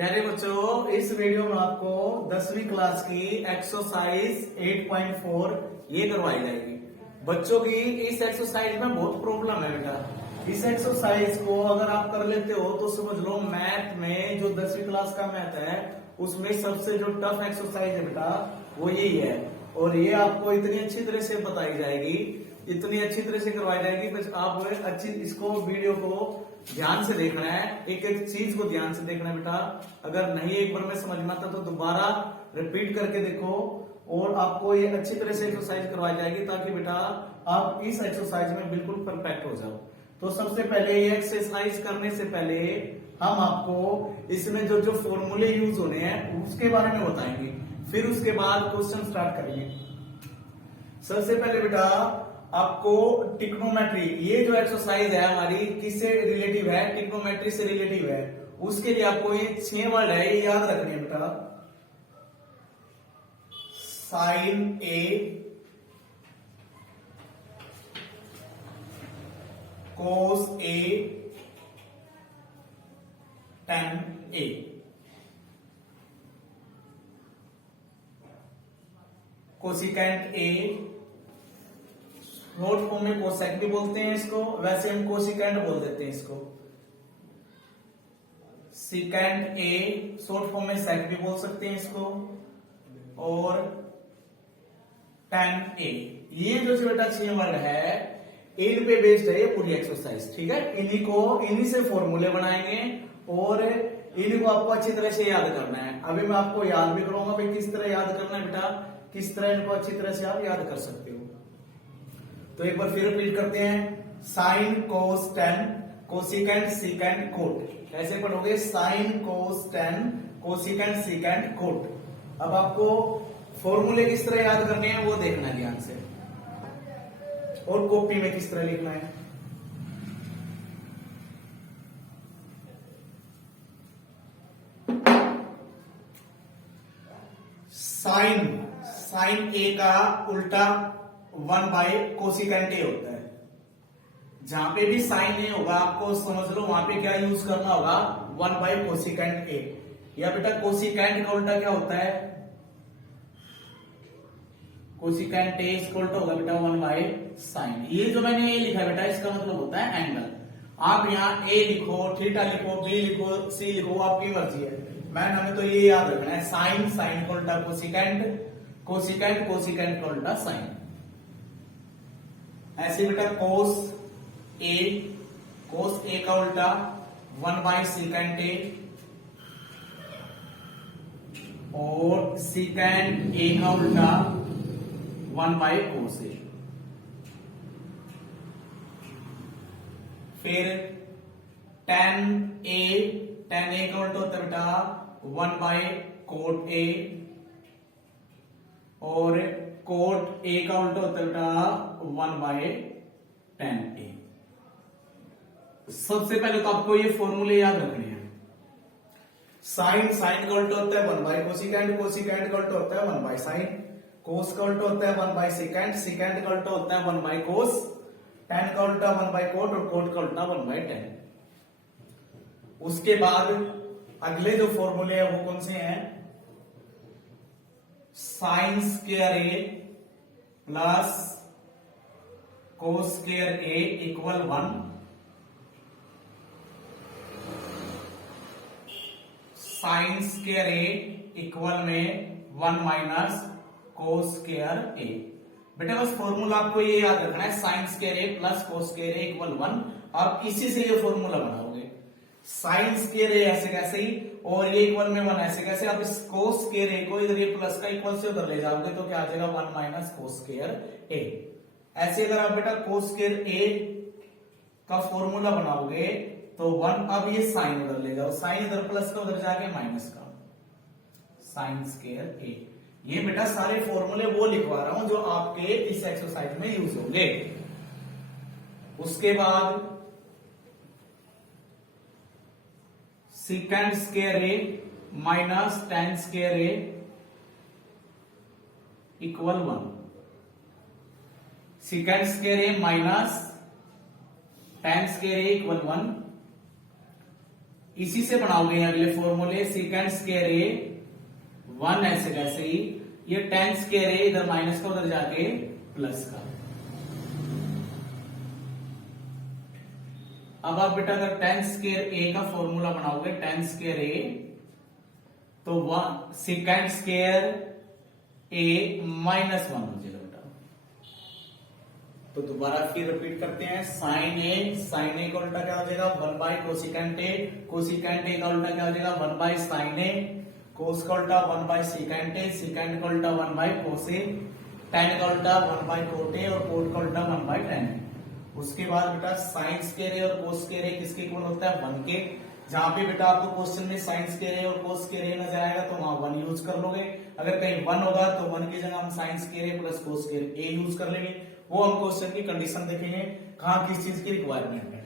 प्यारे बच्चों, इस वीडियो में आपको 10वीं क्लास की एक्सरसाइज 8.4 ये करवाई जाएगी। बच्चों की इस एक्सरसाइज में बहुत प्रॉब्लम है बेटा। इस एक्सरसाइज को अगर आप कर लेते हो तो समझ लो मैथ में जो 10वीं क्लास का मैथ है उसमें सबसे जो टफ एक्सरसाइज है बेटा वो यही है। और ये आपको इतनी अच्छी तरह से बताई जाएगी, इतनी अच्छी तरह से करवाई जाएगी, बस आप अच्छी इसको वीडियो को ध्यान से देखना है, एक एक चीज को ध्यान से देखना है बेटा। अगर नहीं एक बार में समझ में आता तो दोबारा रिपीट करके देखो और आपको ये अच्छी तरह से एक्सरसाइज करवाई जाएगी ताकि बेटा आप इस एक्सरसाइज में बिल्कुल परफेक्ट हो जाओ। तो सबसे पहले ये एक्सरसाइज करने से पहले हम आपको इसमें जो जो फॉर्मूले यूज होने हैं उसके बारे में बताएंगे, फिर उसके बाद क्वेश्चन स्टार्ट करेंगे। सबसे पहले बेटा आपको ट्रिग्नोमेट्री, ये जो एक्सरसाइज है हमारी किससे रिलेटिव है? ट्रिग्नोमेट्री से रिलेटिव है। उसके लिए आपको ये 6 वर्ड है, ये याद रखने हैं बेटा। Sine A, cos A, tan A. Cosecant A, short form में कोसेक भी बोलते हैं इसको, वैसे हम कोसिकेंट बोल देते हैं इसको। सिकेंट ए, शॉर्ट फॉर्म में सेक भी बोल सकते हैं इसको। और टेन ए, ये जो बेटा 6 वर्ड है इन पे बेस्ड है ये पूरी एक्सरसाइज, ठीक है। इन्हीं से फॉर्मूले बनाएंगे और इन्हीं को आपको अच्छी तरह से याद करना है। अभी मैं आपको याद भी कराऊंगा भाई किस तरह याद करना है बेटा, किस तरह इनको अच्छी तरह से आप याद कर सकते हो। तो एक बार फिर रिपीट करते हैं। Sine cos tan, cosecant secant cot. कैसे पढ़ोगे? Sine cos tan, cosecant secant cot. अब आपको फॉर्मूले किस तरह याद करने हैं वो देखना है ध्यान से, और कॉपी में किस तरह लिखना है। साइन ए का उल्टा 1/कोसिकेंट ए होता है। जहां पे भी साइन ए होगा आपको समझ लो वहां पे क्या यूज करना होगा, 1/कोसिकेंट ए। या बेटा कोसिकेंट का उल्टा क्या होता है? कोसिकेंट ए इसका उल्टा होगा बेटा 1/साइन। ये जो मैंने ए लिखा है बेटा इसका मतलब होता है एंगल। आप यहाँ ए लिखो, थीटा लिखो, बी लिखो, सी लिखो, आपकी मर्जी है। हमें तो ये याद रखना है, साइन, साइन का उल्टा कोसिकेंट, कोसिकेंट, कोसिकेंट का उल्टा साइन। ऐसे बेटा कोस ए का उल्टा 1/सिकेंट ए, और सिकेंट ए का उल्टा 1/कोस ए। फिर टेन ए का उल्टा होता है बेटा 1/कोट ए, और कोट ए का उल्टा होता है बेटा 1/टेन ए। सबसे पहले तो आपको ये फॉर्मूले याद रखने हैं। साइन का उल्टा होता है 1/कोसिकेंट, कोसिकेंट का उल्टा होता है 1/साइन, कोस का उल्टा होता है 1/सिकेंट, सिकेंट का उल्टा होता है 1/कोस, टेन का उल्टा 1/कोट, और कोट का उल्टा 1/टेन। उसके बाद अगले जो फॉर्मूले हैं वो कौन से हैं? Sine square A plus cos square A equal 1। Sine square A equal में 1 - कोस स्क्वायर ए। बेटा बस फॉर्मूला आपको ये याद रखना है, sine square A plus cos square A equal 1। आप इसी से ये फॉर्मूला बनाओगे। साइन स्क्वायर ए ऐसे कैसे ही, और ये इक्वल में 1 ऐसे कैसे। आप इस कोस स्क्वायर ए को इधर ये प्लस का इक्वल से उधर ले जाओगे तो क्या आ जाएगा 1 - कोस स्क्वायर ए। ऐसे अगर आप बेटा कोस स्क्वायर ए का फॉर्मूला बनाओगे तो 1, अब ये साइन उधर ले जाओ, साइन इधर प्लस का उधर जाके माइनस का, साइन स्क्वायर ए। ये बेटा सारे फॉर्मूले वो लिखवा रहा हूं जो आपके इस एक्सरसाइज में यूज होंगे। उसके बाद secant square A minus ten square A equal 1। Secant square A minus ten square A equal 1। इसी से बनाओगे अगले फॉर्मूले, सीकेंड स्क्वायर ए 1 ऐसे कैसे ही, ये टेन स्क्वायर ए इधर माइनस का उधर जाके प्लस का। अब आप बेटा अगर टेन स्क्वायर ए का फॉर्मूला बनाओगे, टेन स्क्वायर ए तो सेकेंड स्क्वायर ए माइनस 1 हो जाएगा बेटा। तो दोबारा फिर रिपीट करते हैं, साइन ए का उल्टा क्या हो जाएगा 1 बाई कोसिकेंट ए, कोसिकेंट ए का उल्टा क्या हो जाएगा 1 बाई साइन ए, कोस का उल्टा 1 बाई सेकेंट ए, सेकेंट का उल्टा 1 बाई कोस ए, टेन का उल्टा 1 बाई कोट ए और कोट का उल्टा 1 बाई टेन। उसके बाद बेटा साइन स्क्वायर ए और कोस स्क्वायर ए किसके इक्वल होता है 1 के। जहां पे बेटा आपको क्वेश्चन में साइन स्क्वायर ए और कोस स्क्वायर ए नजर आएगा तो वहां 1 यूज कर लोगे, अगर कहीं 1 होगा तो 1 की जगह हम साइन स्क्वायर ए प्लस कोस स्क्वायर ए यूज कर लेंगे। वो हम क्वेश्चन की कंडीशन देखेंगे कहां किस चीज की रिक्वायरमेंट है।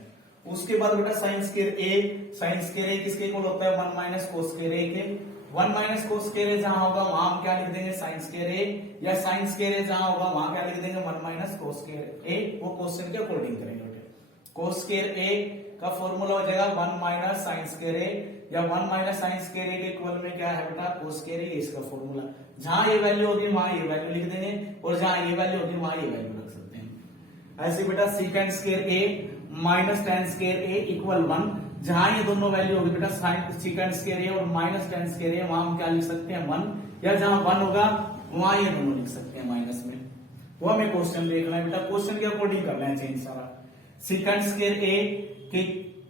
उसके बाद बेटा साइन स्क्वायर ए किसके इक्वल होता है 1 माइनस कोस स्क्वायर ए के। 1 माइनस कोस स्क्वायर ए जहां होगा वहां हम क्या लिख देंगे साइन स्क्वायर ए, या साइन स्क्वायर ए जहां होगा वहां क्या लिख देंगे 1 माइनस कोस स्क्वायर ए। वो क्वेश्चन के अकॉर्डिंग करेंगे बेटा। कोस स्क्वायर ए का फॉर्मूला हो जाएगा 1 माइनस साइन स्क्वायर ए, या 1 माइनस साइन स्क्वायर ए के इक्वल में क्या है बेटा कोस स्क्वायर ए, इसका फॉर्मूला। जहां ये वैल्यू होगी वहां ये वैल्यू लिख देंगे और जहां ये वैल्यू होगी वहां ये वैल्यू रख सकते हैं। ऐसे बेटा second square A minus ten square A equal 1, जहां ये दोनों वैल्यू होगी बेटा साइन सेकंड स्क्वायर ए और माइनस टेन स्क्वायर ए, वहां हम क्या लिख सकते हैं 1, या जहां 1 होगा वहां ये दोनों लिख सकते हैं माइनस में। वो हमें क्वेश्चन देखना है बेटा, क्वेश्चन के अकॉर्डिंग करना है चेंज सारा। सेकंड स्क्वायर ए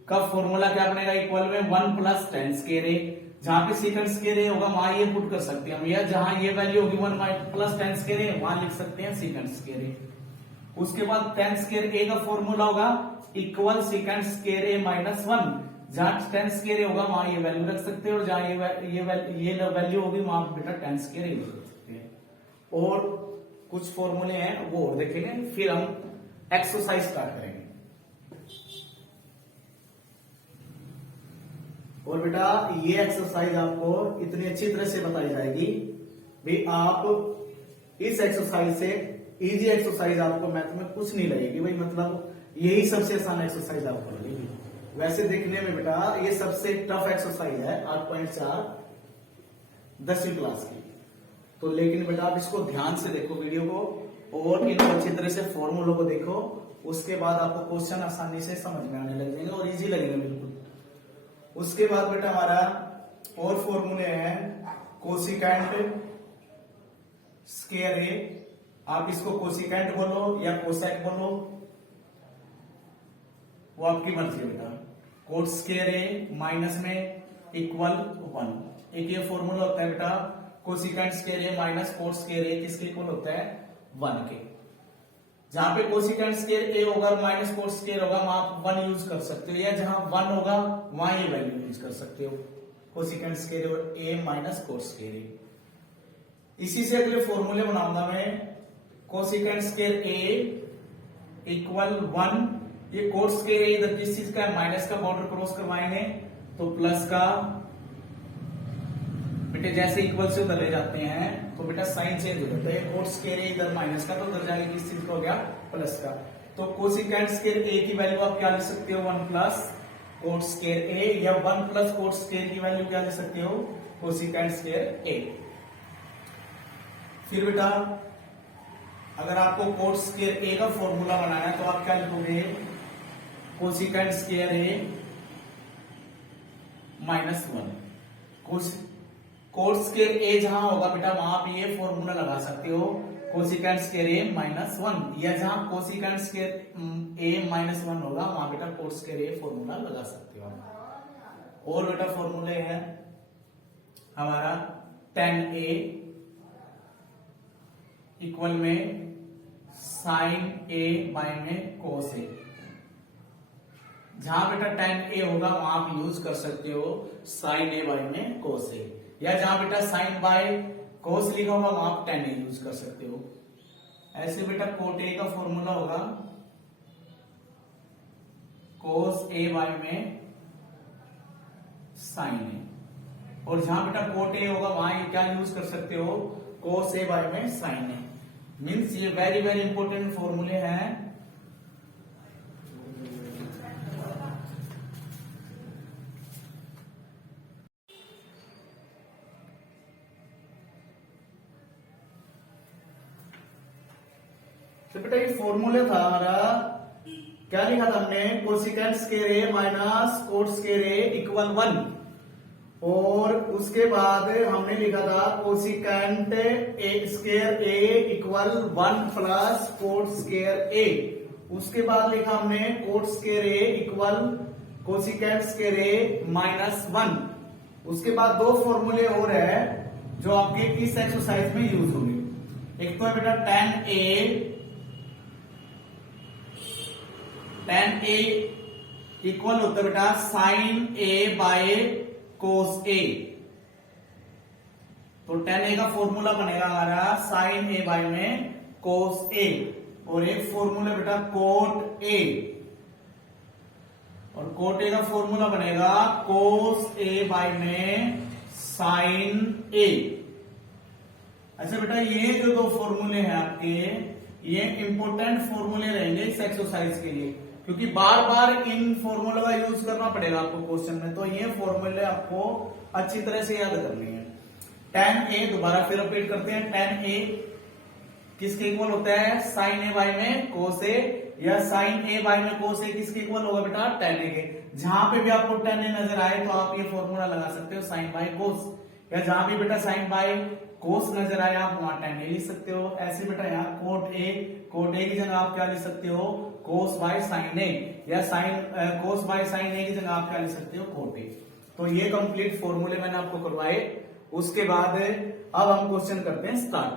का फॉर्मूला क्या बनेगा इक्वल में 1 प्लस टेन स्क्वायर ए, जहां पे सेकंड स्क्वायर ए होगा वहां ये पुट कर सकते हैं हम, या जहां ये वैल्यू होगी 1 प्लस टेन स्क्वायर ए वहां लिख सकते हैं सेकंड स्क्वायर ए। उसके बाद टेन स्क्वायर ए का फॉर्मूला होगा equal second square A minus 1, जहां टेन स्क्वायर ए होगा वहां ये वैल्यू रख सकते हैं और जहां ये वैल्यू होगी वहां बेटा टेन स्क्वायर ए रख सकते हैं। और कुछ फॉर्मूले हैं वो और देखेंगे, फिर हम एक्सरसाइज स्टार्ट करेंगे। और बेटा ये एक्सरसाइज आपको इतनी अच्छी तरह से बताई जाएगी भी आप इस एक्सरसाइज से इजी एक्सरसाइज आपको मैथ में कुछ नहीं लगेगी भाई, मतलब यही सबसे आसान एक्सरसाइज आपको लगेगी। वैसे देखने में बेटा ये सबसे टफ एक्सरसाइज है 8.4 10वीं क्लास की, तो लेकिन बेटा आप इसको ध्यान से देखो वीडियो को और इनको अच्छी तरह से फॉर्मूलों को देखो, उसके बाद आपको क्वेश्चन आसानी से समझ में आने लग जाएंगे और इजी लगेंगे बिल्कुल। उसके बाद बेटा हमारा और फॉर्मूले हैं कोसिकेंट स्क्वायर ए, आप इसको कोसिकेंट बोलो या कोसेक बोलो वो आपकी मर्जी है बेटा। कोट स्क्वायर ए माइनस में इक्वल 1, एक ये फॉर्मूला होता है बेटा cosecant square A minus cot square ए किसके इक्वल होता है 1 के। जहां पे कोसिकेंट स्क्वायर ए होगा और माइनस कोट स्क्वायर होगा वहां आप 1 यूज कर सकते हो, या जहां 1 होगा वहां ये वैल्यू यूज कर सकते हो, कोसिकेंट स्क्वायर और ए माइनस कोट स्क्वायर ए। इसी से अगले फॉर्मूले बनाऊंगा मैं कोसिकेंट स्क्वायर ए इक्वल 1, ये कोट स्क्वायर ए इधर किस चीज का है माइनस का बॉर्डर क्रॉस करवाएंगे तो प्लस का, बेटे जैसे इक्वल से उधर ले जाते हैं तो बेटा साइन चेंज हो जाता है, कोट स्क्वायर ए इधर माइनस का तो उधर जाके किस चीज का हो गया प्लस का। तो कोसिकेंट स्क्वायर ए की वैल्यू आप क्या लिख सकते हो 1 प्लस कोट स्क्वायर ए, या 1 प्लस कोट स्क्वायर की वैल्यू क्या लिख सकते हो कोसिकेंट स्क्वायर ए। फिर बेटा अगर आपको कोट स्क्वायर ए का फॉर्मूला बनाना है तो आप क्या लिखोगे cosecant square A minus 1। Coat square ए जहां होगा बेटा वहां आप ये फॉर्मूला लगा सकते हो कोसिकेंट स्क्वायर ए माइनस 1, या जहां कोसिकेंट स्क्वायर ए माइनस 1 होगा वहां बेटा कोट स्क्वायर ए फॉर्मूला लगा सकते हो। और बेटा फॉर्मूले हैं हमारा tan ए इक्वल में साइन ए बाय में कोस ए, जहां बेटा tan ए होगा वहां आप यूज कर सकते हो साइन ए बाय में कोस ए, या जहां बेटा साइन बाय कोस लिखा होगा वहां आप tan ए यूज कर सकते हो। ऐसे बेटा कोट ए का फॉर्मूला होगा कोस ए बाय में साइन ए, और जहां बेटा कोट ए होगा वहां ये क्या यूज कर सकते हो कोस ए बाय में साइन ए। मीन्स ये वेरी वेरी इंपॉर्टेंट फॉर्मूले हैं। तो बेटा ये फॉर्मूला था हमारा, क्या लिखा था हमने, cosecant square A minus cot square A equal 1, और उसके बाद हमने लिखा था cosecant A square A equal 1 plus cot square A, उसके बाद लिखा हमने cot square A equal cosecant square A minus 1। उसके बाद दो फॉर्मूले और है जो आपके इस एक्सरसाइज में यूज होंगे। एक तो है बेटा tan a इक्वल होता है बेटा sin a by cos a। तो tan a का फॉर्मूला बनेगा हमारा sin a बाय में cos a, और एक फॉर्मूला बेटा cot a, और cot a का फॉर्मूला बनेगा cos a बाय में sin a। अच्छा बेटा ये जो दो फॉर्मूले हैं आपके, ये इंपॉर्टेंट फॉर्मूले रहेंगे इस एक्सरसाइज के लिए, क्योंकि बार बार इन फॉर्मूले का यूज करना पड़ेगा आपको क्वेश्चन में। तो ये फॉर्मूले आपको अच्छी तरह से याद करनी है। tan a दोबारा फिर रिपीट करते हैं, tan a किसके इक्वल होता है, sin a बाय में cos a, या sin a बाय में cos a किसके इक्वल होगा बेटा, tan a के। जहां पे भी आपको tan a नजर आए तो आप ये फॉर्मूला लगा सकते हो sin बाय cos, या जहां भी बेटा sin बाय cos नजर आया आप वहां tan a लिख सकते हो। ऐसे बेटा यहाँ cot a की जगह आप क्या लिख सकते हो, cos बाय sin a, या cos बाय sin a की जगह आप क्या लिख सकते हो, cot a। तो ये कंप्लीट फॉर्मूले मैंने आपको करवाए। उसके बाद अब हम क्वेश्चन करते हैं स्टार्ट,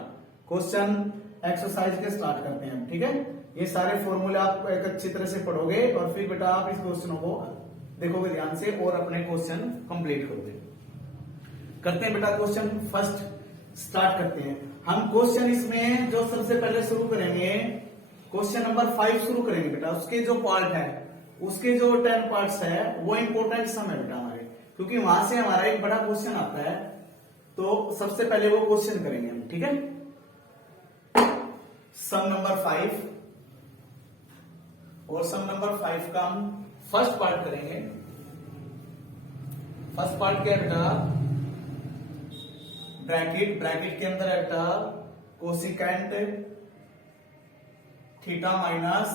क्वेश्चन एक्सरसाइज के स्टार्ट करते हैं, ठीक है। ये सारे फॉर्मूले आप एक अच्छी तरह से पढ़ोगे और फिर बेटा आप इस क्वेश्चनों को देखोगे ध्यान से और अपने क्वेश्चन कंप्लीट करोगे। करते हैं बेटा क्वेश्चन फर्स्ट, स्टार्ट करते हैं हम क्वेश्चन। इसमें जो सबसे पहले शुरू करेंगे क्वेश्चन नंबर 5 शुरू करेंगे बेटा। उसके जो पार्ट है, उसके जो 10 पार्ट्स है वो इंपॉर्टेंट सम है बेटा हमारे, क्योंकि वहां से हमारा एक बड़ा क्वेश्चन आता है। तो सबसे पहले वो क्वेश्चन करेंगे हम, ठीक है। सम नंबर 5, और सम नंबर 5 का हम फर्स्ट पार्ट करेंगे। फर्स्ट पार्ट क्या है बेटा, ब्रैकेट के अंदर है बेटा cosecant theta minus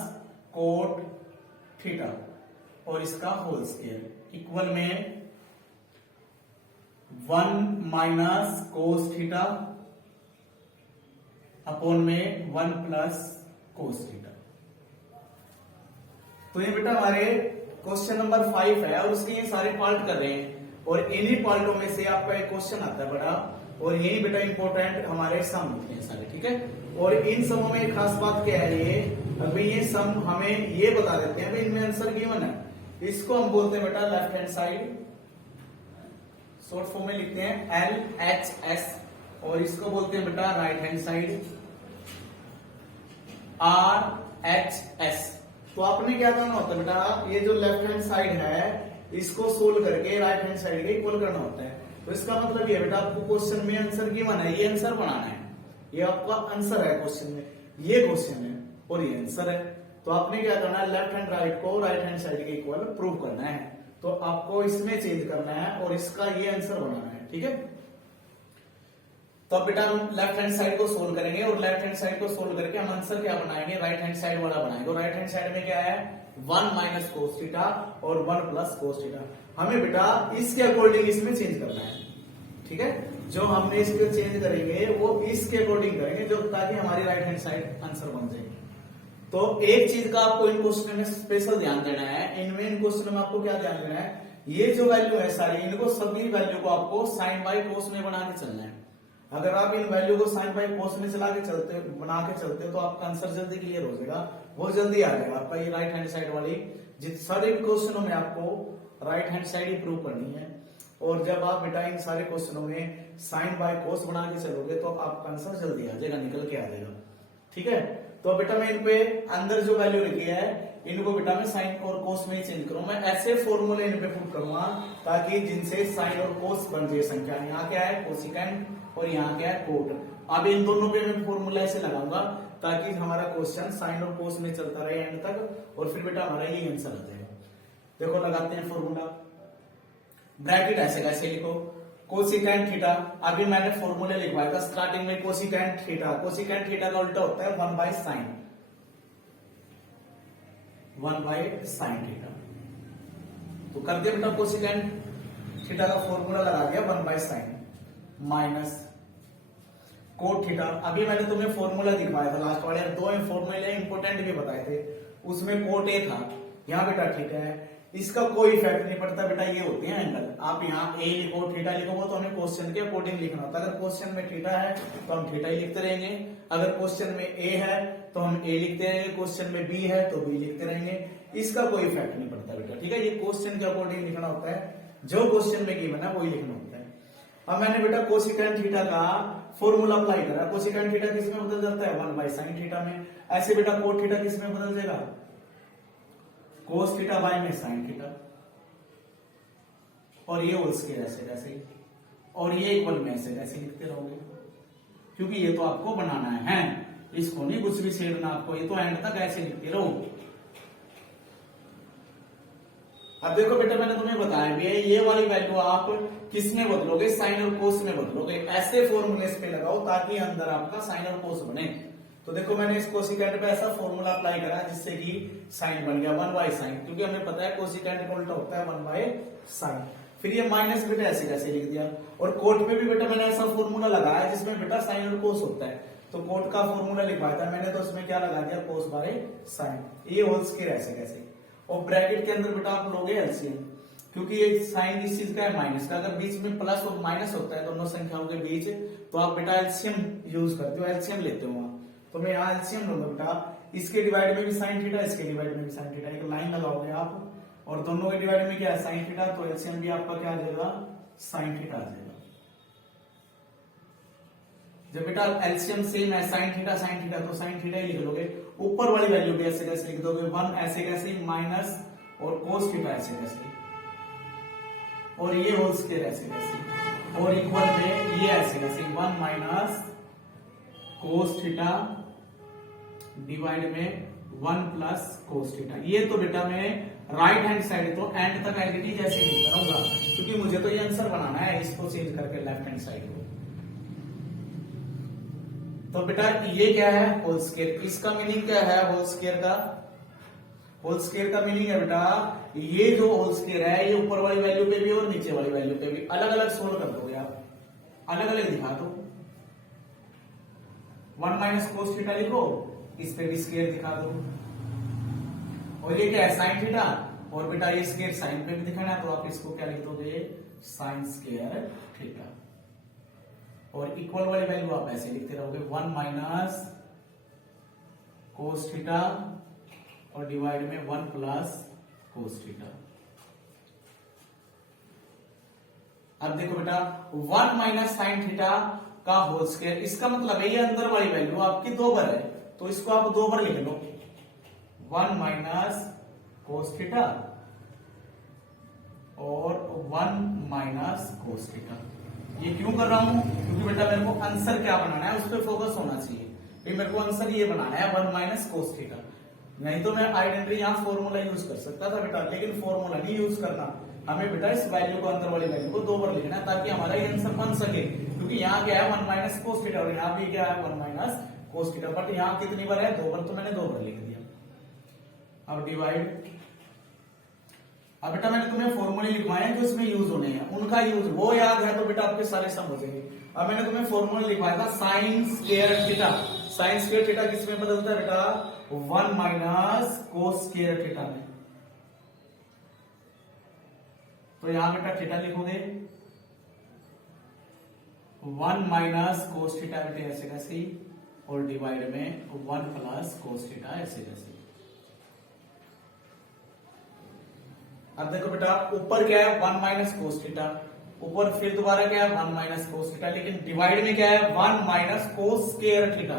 cot theta और इसका होल स्क्वायर इक्वल में 1 माइनस कोस थीटा अपॉन में 1 प्लस कोस थीटा। तो ये बेटा हमारे क्वेश्चन नंबर 5 है और उसके ये सारे पार्ट कर रहे हैं, और इन्हीं पार्टों में से आपका एक क्वेश्चन आता है बड़ा, और यही बेटा इंपॉर्टेंट हमारे सम होते हैं सारे, ठीक है। और इन समों में एक खास बात क्या है, ये अभी ये सम हमें ये बता देते हैं, इनमें आंसर गिवन है। इसको हम बोलते हैं बेटा left hand side, short form में लिखते हैं LHS, और इसको बोलते हैं बेटा राइट हैंड साइड RHS। तो आपने क्या करना होता है बेटा, ये जो लेफ्ट हैंड साइड है इसको सोल्व करके राइट हैंड साइड के इक्वल करना होता है। तो इसका मतलब ये बेटा आपको क्वेश्चन में आंसर गिवन है, ये आंसर बनाना है, ये आपका आंसर है क्वेश्चन में, ये क्वेश्चन है और ये आंसर है। तो आपने क्या करना है, लेफ्ट हैंड राइट को राइट हैंड साइड के इक्वल प्रूव करना है। तो आपको इसमें चेंज करना है और इसका ये आंसर बनाना है, ठीक है। तो अब बेटा हम लेफ्ट हैंड साइड को सोल्व करेंगे, और लेफ्ट हैंड साइड को सोल्व करके हम आंसर क्या बनाएंगे, राइट हैंड साइड वाला बनाएंगे। और राइट हैंड साइड में क्या है, 1 माइनस कोस थीटा और 1 प्लस कोस थीटा। हमें बेटा इसके अकॉर्डिंग इसमें चेंज करना है, ठीक है। जो हमने इसको चेंज करेंगे वो इसके अकॉर्डिंग करेंगे, जो ताकि हमारी राइट हैंड साइड आंसर बन जाए। तो एक चीज का आपको इन क्वेश्चन में स्पेशल ध्यान देना है, इनमें इन क्वेश्चन में आपको क्या ध्यान देना है, ये जो वैल्यू है सारी, इनको सभी वैल्यू को आपको साइन बाय कोस में बना के चलना है। अगर आप इन वैल्यू को साइन बाय कोस में चला के चलते बना के चलते तो आपका आंसर जल्दी क्लियर हो जाएगा, बहुत जल्दी आ जाएगा आपका। ये राइट हैंड साइड वाली सारे क्वेश्चनों में आपको राइट हैंड साइड ही प्रूव करनी है। और जब आप बेटा इन सारे क्वेश्चनों में साइन बाय कोस बना के चलोगे तो आपका आंसर जल्दी आ जाएगा, निकल के आ जाएगा, ठीक है। तो बेटा मैं इन पे अंदर जो वैल्यू लिखी है इनको बेटा मैं साइन और कोस में ही चेंज करूं। मैं ऐसे फॉर्मूले इन पे पुट करूंगा ताकि जिनसे साइन और कोस बन जाए संख्या। यहाँ क्या है कोसिकेंट और यहाँ क्या है कोट। अब इन दोनों पे मैं फॉर्मूला ऐसे लगाऊंगा ताकि हमारा क्वेश्चन साइन और कोस में चलता रहे एंड तक, और फिर बेटा हमारा ये आंसर आ जाएगा। देखो लगाते हैं फॉर्मूला, ब्रैकेट ऐसे कैसे लिखो, कोसिकेंट थीटा। अभी मैंने फॉर्मूले लिखवाया था स्टार्टिंग में, कोसिकेंट थीटा का उल्टा होता है 1 बाय साइन। 1/sin theta. तो कर दिया बेटा कोसिकेंट थीटा का फॉर्मूला लगा दिया 1/sin माइनस कोट थीटा। अभी मैंने तुम्हें फॉर्मूला दिखवाया था लास्ट वाले, दो फॉर्मूले इंपोर्टेंट भी बताए थे, उसमें कोट ए था, यहाँ बेटा थीटा है, इसका कोई इफेक्ट नहीं पड़ता बेटा, ये होते हैं एंगल। आप यहाँ ए लिखो थीटा लिखो वो तो हमें क्वेश्चन के अकॉर्डिंग लिखना होता है। अगर क्वेश्चन में थीटा है तो हम थीटा ही लिखते रहेंगे, अगर क्वेश्चन में ए है तो हम ए लिखते रहेंगे, क्वेश्चन में बी है तो बी लिखते रहेंगे, इसका कोई इफेक्ट नहीं पड़ता बेटा, ठीक है। ये क्वेश्चन के अकॉर्डिंग लिखना होता है, जो क्वेश्चन में गिवन है वही लिखना होता है। अब मैंने बेटा कोसिकेंट थीटा का फॉर्मूला अप्लाई करा, कोसिकेंट थीटा किस में बदल जाता है 1/sin थीटा में। ऐसे बेटा कोट थीटा किस में बदल जाएगा कोस थीटा बाय में sin थीटा, और ये होल स्क्वायर ऐसे कैसे ही, और ये इक्वल में ऐसे कैसे लिखते रहोगे, क्योंकि ये तो आपको बनाना है, इसको नहीं कुछ भी छेड़ना आपको, ये तो एंड तक ऐसे लिखते रहो। अब देखो बेटा मैंने तुम्हें बताया भी है, ये वाली वैल्यू आप किस में बदलोगे, साइन और कोस में बदलोगे। ऐसे फॉर्मूले पे लगाओ ताकि अंदर आपका साइन और कोस बने। तो देखो मैंने इस कोसिकेंट पे ऐसा फॉर्मूला अप्लाई करा जिससे कि साइन बन गया 1/sin, क्योंकि हमें पता है कोसिकेंट का उल्टा होता है 1/sin। फिर ये माइनस बेटा ऐसे कैसे लिख दिया, और कोट पे भी बेटा मैंने ऐसा फॉर्मूला लगाया जिसमें बेटा साइन और कोस होता है, तो कोट का फॉर्मूला लिखवाया था मैंने, तो उसमें क्या लगा दिया कोस बाय साइन, ये होल स्क्वायर ऐसे कैसे, और ब्रैकेट के अंदर बेटा आप लोगे एलसीएम, क्योंकि ये साइन इस चीज का है माइनस का, अगर बीच में प्लस और माइनस होता है दोनों संख्याओं के बीच, तो आप बेटा एलसीएम यूज करते हो, एलसीएम लेते हो। तो मैं यहाँ एलसीएम लूंगा बेटा, इसके डिवाइड में भी साइन थीटा, इसके डिवाइड में भी साइन थीटा, एक लाइन लगाओगे आप, और दोनों के डिवाइड में क्या है साइन थीटा, तो एलसीएम भी आपका क्या आ जाएगा साइन थीटा आ जाएगा। जब बेटा एलसीएम सेम है साइन थीटा तो साइन थीटा ही लिख लोगे, ऊपर वाली वैल्यू भी ऐसे कैसे लिख दोगे 1 ऐसे कैसे माइनस और कोस थीटा ऐसे कैसे, और ये होल स्क्वायर ऐसे कैसे, और इक्वल में ये ऐसे कैसे 1 माइनस कोस थीटा डिवाइड में 1 प्लस कोस थीटा। ये तो बेटा मैं राइट हैंड साइड तो एंड तक आइडेंटिटी जैसे लिख करूंगा, क्योंकि मुझे तो ये आंसर बनाना है, इसको चेंज करके लेफ्ट हैंड साइड को। तो बेटा ये क्या है होल स्क्वायर, इसका मीनिंग क्या है होल स्क्वायर का, होल स्क्वायर का मीनिंग है बेटा ये जो होल स्क्वायर है ये ऊपर वाली वैल्यू पे भी और नीचे वाली वैल्यू पे भी अलग अलग सोल्व कर दोगे आप, अलग अलग दिखा दो। 1 माइनस कोस थीटा लिखो, इस पे भी स्क्वायर दिखा दो, और ये क्या है साइन थीटा, और बेटा ये स्क्वायर साइन पे भी दिखाना है, तो आप इसको क्या लिख दोगे साइन स्क्वायर थीटा, और इक्वल वाली वैल्यू आप ऐसे लिखते रहोगे 1 माइनस कोस थीटा और डिवाइड में 1 प्लस कोस थीटा। अब देखो बेटा 1 माइनस साइन थीटा का होल स्क्वायर, इसका मतलब है ये अंदर वाली वैल्यू आपकी 2 बार है, तो इसको आप 2 बार लिख लो 1 माइनस कोस थीटा और 1 माइनस कोस थीटा। ये क्यों कर रहा हूं, क्योंकि बेटा मेरे को आंसर क्या बनाना है उस पर फोकस होना चाहिए, फिर मेरे को आंसर ये बनाना है 1 माइनस कोस थीटा। नहीं तो मैं आइडेंटिटी यहां फॉर्मूला यूज कर सकता था बेटा, लेकिन फॉर्मूला नहीं यूज करना, हमें बेटा इस वैल्यू को अंदर वाली वैल्यू को 2 बार लिखना है ताकि हमारा ये आंसर बन सके, क्योंकि यहाँ क्या है 1 माइनस कोस थीटा और यहाँ भी क्या है 1 माइनस कोस थीटा, बट यहाँ कितनी बार है 2 बार, तो मैंने 2 बार लिख दिया। अब डिवाइड, अब बेटा मैंने तुम्हें फॉर्मूले लिखवाए हैं जो इसमें यूज होने हैं, उनका यूज वो याद है तो बेटा आपके सारे सम हो जाएंगे। अब मैंने तुम्हें फॉर्मूला लिखवाया था sine square theta, sine square theta किसमें बदलता है बेटा 1 माइनस कोस स्क्वायर थीटा में, तो यहां बेटा थीटा लिखोगे 1 माइनस कोस थीटा बेटे ऐसे कैसे, और डिवाइड में 1 प्लस कोस थीटा ऐसे कैसे। अब देखो बेटा ऊपर क्या है 1 माइनस कोस थीटा, ऊपर फिर दोबारा क्या है 1 माइनस कोस थीटा, लेकिन डिवाइड में क्या है 1 माइनस कोस स्क्वायर थीटा।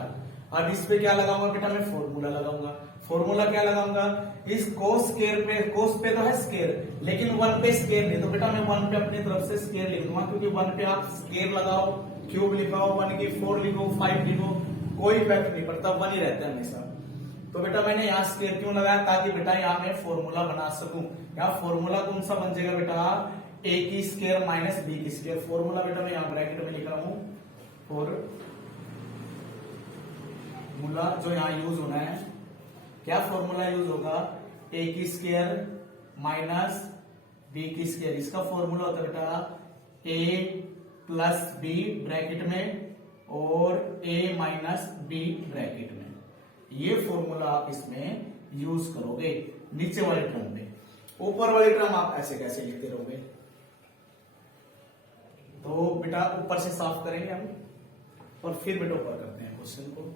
अब इस पे क्या लगाऊंगा बेटा मैं फॉर्मूला लगाऊंगा, फॉर्मूला क्या लगाऊंगा इस कोस स्क्वायर पे, कोस पे तो है स्क्वायर लेकिन 1 पे स्क्वायर नहीं, तो बेटा मैं 1 पे अपनी तरफ से स्क्वायर लिख दूंगा, क्योंकि 1 पे आप स्क्वायर लगाओ, क्यूब लिखाओ, 1 की 4 लिखो, 5 लिखो, कोई इफेक्ट नहीं पड़ता, 1 ही रहता है हमेशा। तो बेटा मैंने यहाँ स्क्वायर क्यों लगाया, ताकि बेटा यहाँ मैं फॉर्मूला बना सकूं। यहाँ फॉर्मूला कौन सा बन जाएगा बेटा a की स्क्वायर माइनस b की स्क्वायर, फॉर्मूला बेटा मैं यहाँ ब्रैकेट में लिख रहा हूं, फॉर्मूला जो यहाँ यूज होना है, क्या फॉर्मूला यूज होगा ए की स्क्वायर माइनस बी की स्क्वायर, इसका फॉर्मूला होता है बेटा ए प्लस बी ब्रैकेट में और ए माइनस बी ब्रैकेट में। ये फॉर्मूला आप इसमें यूज करोगे नीचे वाले टर्म में। ऊपर वाले टर्म आप ऐसे कैसे लिखते रहोगे? तो बेटा ऊपर से साफ करेंगे हम और फिर बेटा ऊपर करते हैं क्वेश्चन को।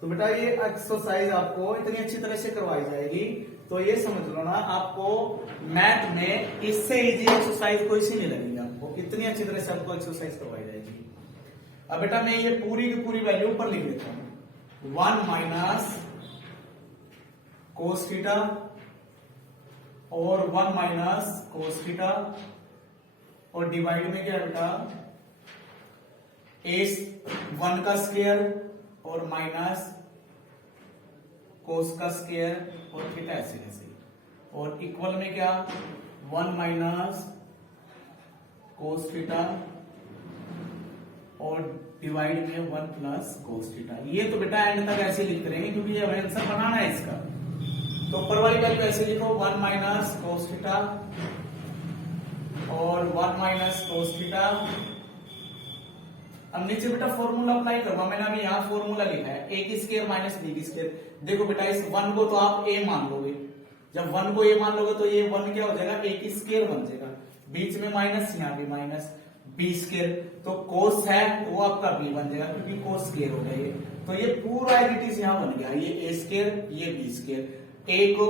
तो बेटा ये एक्सरसाइज आपको इतनी अच्छी तरह से करवाई जाएगी तो ये समझ लो ना, आपको मैथ में इससे इजी एक्सरसाइज कोई सी नहीं लगेगी आपको, इतनी अच्छी तरह से आपको एक्सरसाइज करवाई जाएगी। अब बेटा मैं ये पूरी की पूरी वैल्यू ऊपर लिख देता हूं, 1 माइनस कोस थीटा और 1 माइनस कोस थीटा और डिवाइड में क्या है बेटा a1 का स्क्वायर और माइनस कोस का स्क्वायर और थीटा ऐसे ऐसे, और इक्वल में क्या 1 माइनस कोस थीटा और डिवाइड में 1 प्लस कोस थीटा। ये तो बेटा एंड तक ऐसे लिखते रहेंगे क्योंकि ये हमें आंसर बनाना है इसका। तो ऊपर वाली वैल्यू ऐसे लिखो 1 माइनस कोस थीटा और 1 माइनस कोस थीटा। अब नीचे बेटा फॉर्मूला अप्लाई करूंगा, मैंने अभी यहाँ फॉर्मूला लिखा है ए की स्क्वायर माइनस बी की स्क्वायर। देखो बेटा इस 1 को तो आप ए मान लोगे, जब 1 को ए मान लोगे तो ये 1 क्या हो जाएगा ए की स्क्वायर बन जाएगा, बीच में माइनस यहाँ भी माइनस बी स्क्वायर, तो कोस है वो आपका बी बन जाएगा क्योंकि कोस स्क्वायर हो गया ये। तो ये पूरा एडिटिव यहाँ बन गया, ये ए स्क्वायर ये बी स्क्वायर। ए को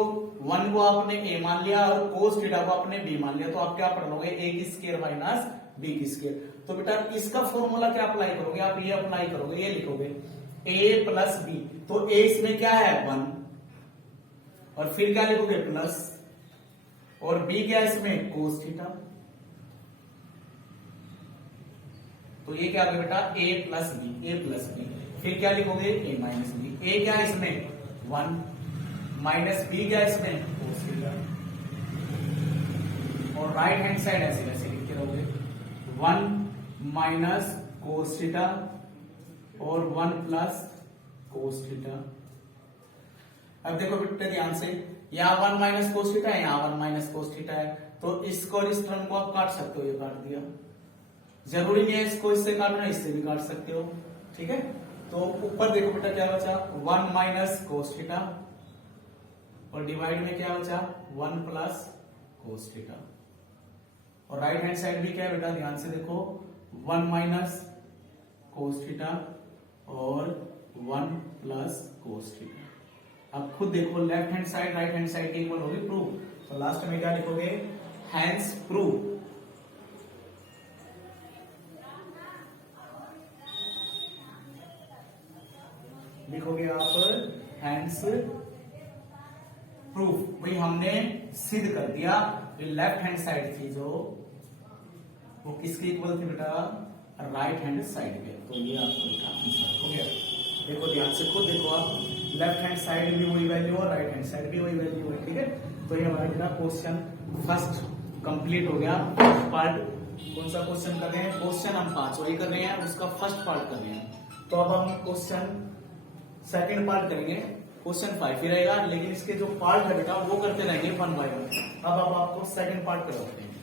1 को आपने ए मान लिया और कोस थीटा को आपने बी मान लिया, तो आप क्या पढ़ लोगे ए की स्क्वायर माइनस बी की स्क्वायर। तो बेटा इसका फॉर्मूला क्या अप्लाई करोगे आप, ये अप्लाई करोगे, ये लिखोगे a प्लस बी, तो a इसमें क्या है 1 और फिर क्या लिखोगे प्लस, और b क्या है इसमें कोस थीटा। तो ये क्या होगा बेटा a प्लस बी, फिर क्या लिखोगे a माइनस बी। a क्या है इसमें 1 माइनस b क्या है इसमें कोस थीटा, और राइट हैंड साइड ऐसे वैसे लिखते रहोगे 1 माइनस कोस थीटा और 1 प्लस कोस थीटा। अब देखो बेटा ध्यान से, यहाँ 1 माइनस कोस थीटा है, यहाँ 1 माइनस कोस थीटा है, तो इसको और इस टर्म को आप काट सकते हो, ये काट दिया। जरूरी नहीं है इसको इससे काटना, इससे भी काट सकते हो, ठीक है। तो ऊपर देखो बेटा क्या बचा 1 माइनस कोस थीटा और डिवाइड में क्या बचा 1 प्लस कोस थीटा, और राइट हैंड साइड भी क्या है बेटा ध्यान से देखो 1 माइनस कोस थीटा और 1 प्लस कोस थीटा। अब खुद देखो left hand side right hand side के इक्वल होगी, प्रूव। तो लास्ट में क्या लिखोगे हैंस प्रूव। लिखोगे आप हैंस प्रूफ, भाई हमने सिद्ध कर दिया लेफ्ट हैंड साइड थी जो वो किसके इक्वल थी बेटा राइट हैंड साइड के। तो ये आपका आंसर हो गया। देखो ध्यान से खुद देखो आप, लेफ्ट हैंड साइड भी वही वैल्यू और राइट हैंड साइड भी वही वैल्यू है, ठीक है। तो ये हमारा बेटा क्वेश्चन फर्स्ट कंप्लीट हो गया। पार्ट कौन सा क्वेश्चन कर रहे हैं, क्वेश्चन हम 5 वही कर रहे हैं, उसका फर्स्ट पार्ट कर रहे हैं। तो अब हम क्वेश्चन सेकंड पार्ट करेंगे, क्वेश्चन 5 ही रहेगा, लेकिन इसके जो पार्ट है बेटा वो करते रहेंगे 1 बाय 1। अब आपको सेकंड पार्ट करवाते हैं।